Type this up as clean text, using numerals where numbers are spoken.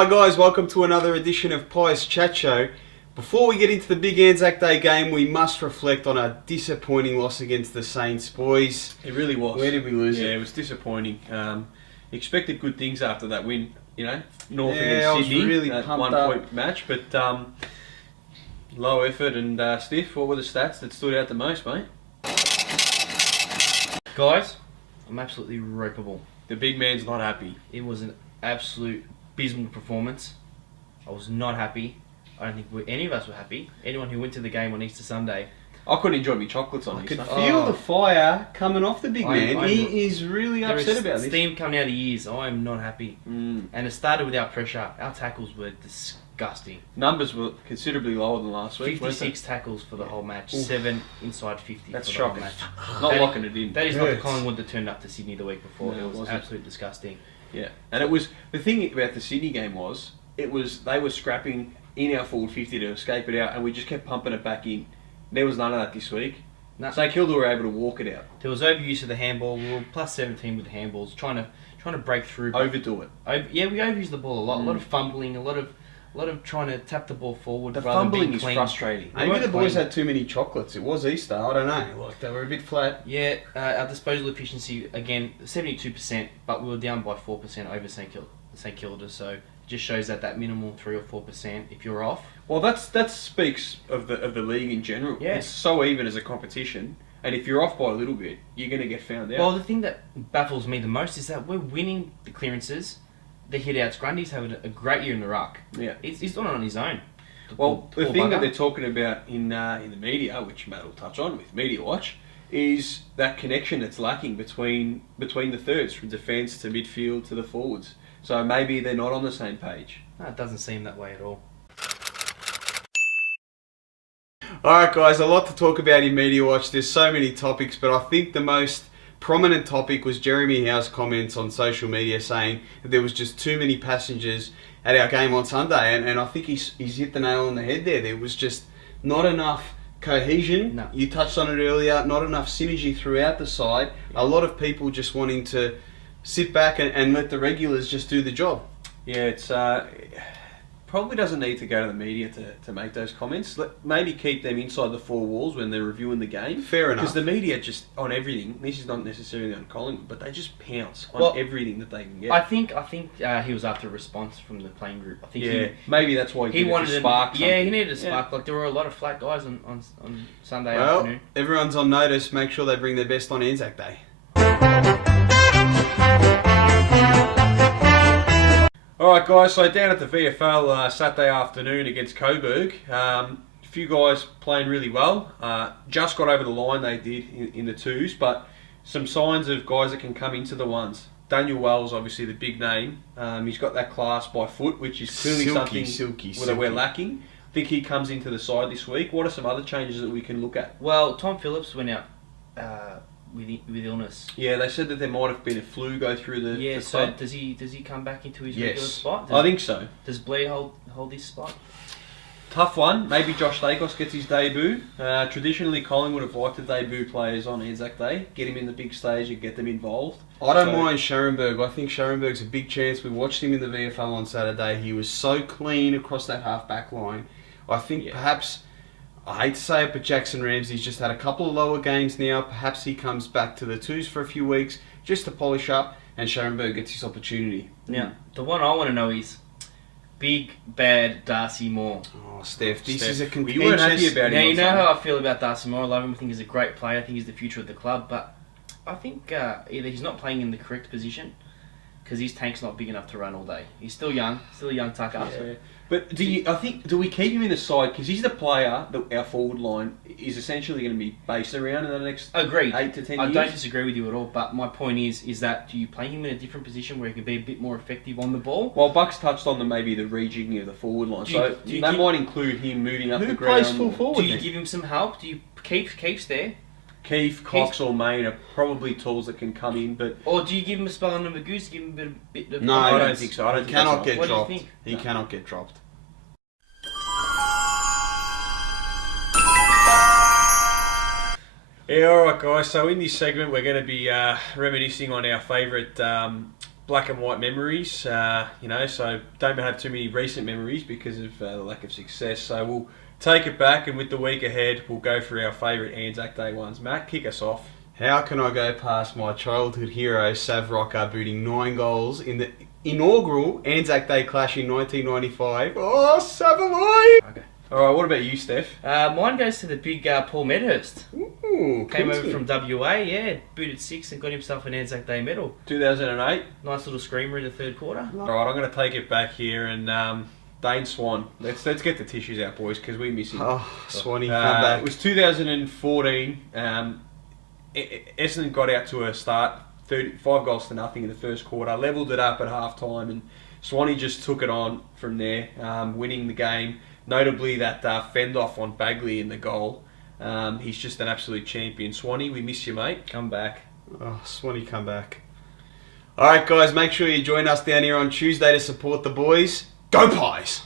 Hi guys, welcome to another edition of Pius Chat Show. Before we get into the big Anzac Day game, we must reflect on our disappointing loss against the Saints, boys. It really was. Where did we lose it? Yeah, it was disappointing. Expected good things after that win, North Yeah, against Sydney, really that pumped 1 up. point match, but low effort and stiff. What were the stats that stood out the most, mate? Guys, I'm absolutely ropeable. The big man's not happy. It was an absolute abysmal performance. I was not happy. I don't think any of us were happy. Anyone who went to the game on Easter Sunday. I couldn't enjoy my chocolates on I Easter. could feel the fire coming off the big man. He is really There upset is about this. steam coming out of the ears. I am not happy. And it started with our pressure. Our tackles were disgusting. Numbers were considerably lower than last week. 56 tackles for the whole match. 7 inside 50 That's for the shocking. whole match. Not locking it in. That is not the Hurts. Collingwood that turned up to Sydney the week before. No, it it was wasn't. absolutely disgusting. Yeah, and it was the thing about the Sydney game was they were scrapping in our forward 50 to escape it out, and we just kept pumping it back in. There was none of that this week. No. St Kilda were able to walk it out, There was overuse of the handball. We were plus 17 with the handballs, trying to break through. overdo it. Yeah, we overused the ball a lot. A lot of fumbling, a lot of trying to tap the ball forward. The rather than fumbling being is clean. frustrating. Maybe weren't the boys clean. had too many chocolates. It was Easter, I don't know. Like, they were a bit flat. Yeah, our disposal efficiency again 72%, but we were down by 4% over St Kilda. So it just shows that minimal 3 or 4%. If you're off, Well, that speaks of the league in general. Yeah. It's so even as a competition, and if you're off by a little bit, you're going to get found out. well, the thing that baffles me the most is that we're winning the clearances, the hit-outs. Grundy's having a great year in the ruck. yeah. He's not on his own. Well, the Poor thing that bugger. they're talking about in the media, which Matt will touch on with Media Watch, is that connection that's lacking between the thirds, from defence to midfield to the forwards. So maybe they're not on the same page. No, it doesn't seem that way at all. Alright guys, a lot to talk about in Media Watch. There's so many topics, but I think the most prominent topic was Jeremy Howe's comments on social media saying that there was just too many passengers at our game on Sunday, and I think he's hit the nail on the head there. There was just not enough cohesion. No. You touched on it earlier, not enough synergy throughout the side. A lot of people just wanting to sit back and let the regulars just do the job. Yeah, it's probably doesn't need to go to the media to make those comments. Maybe keep them inside the four walls when they're reviewing the game. Fair enough. Because the media just, on everything, this is not necessarily on Collingwood, but they just pounce on Well, everything that they can get. I think he was after a response from the playing group. I think maybe that's why he wanted to to spark something. Yeah, he needed a spark. Like there were a lot of flat guys on Sunday Well, afternoon. everyone's on notice. Make sure they bring their best on Anzac Day. Alright guys, so down at the VFL Saturday afternoon against Coburg, a few guys playing really well. Just got over the line, they did, in the twos, but some signs of guys that can come into the ones. Daniel Wells, obviously the big name. He's got that class by foot, which is clearly something that we're lacking. I think he comes into the side this week. What are some other changes that we can look at? Well, Tom Phillips went out with illness. Yeah, they said that there might have been a flu go through the Yeah, the so club. does he come back into his Yes. regular spot? I think so. Does Blair hold his spot? Tough one. Maybe Josh Lagos gets his debut. Traditionally, Collingwood have liked to debut players on Anzac Day, get him in the big stage and get them involved. I don't mind Scharenberg. I think Scharenberg's a big chance. We watched him in the VFL on Saturday. He was so clean across that half-back line. I think perhaps, I hate to say it, but Jackson Ramsey's just had a couple of lower games now. Perhaps he comes back to the twos for a few weeks just to polish up, and Scharenberg gets his opportunity. Now, the one I want to know is big bad Darcy Moore. Oh, Steph, this Steph, is a you contentious... weren't happy about Now him you on know Sunday. how I feel about Darcy Moore. I love him. I think he's a great player. I think he's the future of the club. But I think either he's not playing in the correct position because his tank's not big enough to run all day. He's still young, still a young tucker. Yeah. But do we keep him in the side because he's the player that our forward line is essentially going to be based around in the next Agreed. 8 to 10 I years? don't disagree with you at all. But my point is that do you play him in a different position where he can be a bit more effective on the ball? Well, Bucks touched on maybe the rejigging of the forward line, Do so you that give- might include him moving up Who the ground. plays full forward Do you then? give him some help? Do you Keith's there? Keith, Cox, or Main are probably tools that can come in, but Or do you give him a spell under Magoo's, give him a bit of No, I don't confidence? think so. I don't He think cannot that's get What do you dropped. think? He No. cannot get dropped. Yeah, alright guys, so in this segment we're going to be reminiscing on our favourite black and white memories, so don't have too many recent memories because of the lack of success. So we'll take it back, and with the week ahead, we'll go through our favourite Anzac Day ones. Matt, kick us off. How can I go past my childhood hero, Sav Rocker, booting 9 goals in the inaugural Anzac Day clash in 1995? Oh, Savaloy! Okay. All right, what about you, Steph? Mine goes to the big Paul Medhurst. Ooh, Came over from WA, booted 6 and got himself an Anzac Day medal. 2008. Nice little screamer in the third quarter. All right, I'm going to take it back here, and Dane Swan. Let's get the tissues out, boys, because we miss him. Oh, Swanee, come back. It was 2014. Essendon got out to a start, 5 goals to nothing in the first quarter, levelled it up at half time, and Swanee just took it on from there, winning the game. Notably that fend off on Bagley in the goal. He's just an absolute champion. Swanee, we miss you, mate. Come back. Oh, Swanee, come back. Alright, guys, make sure you join us down here on Tuesday to support the boys. Go Pies!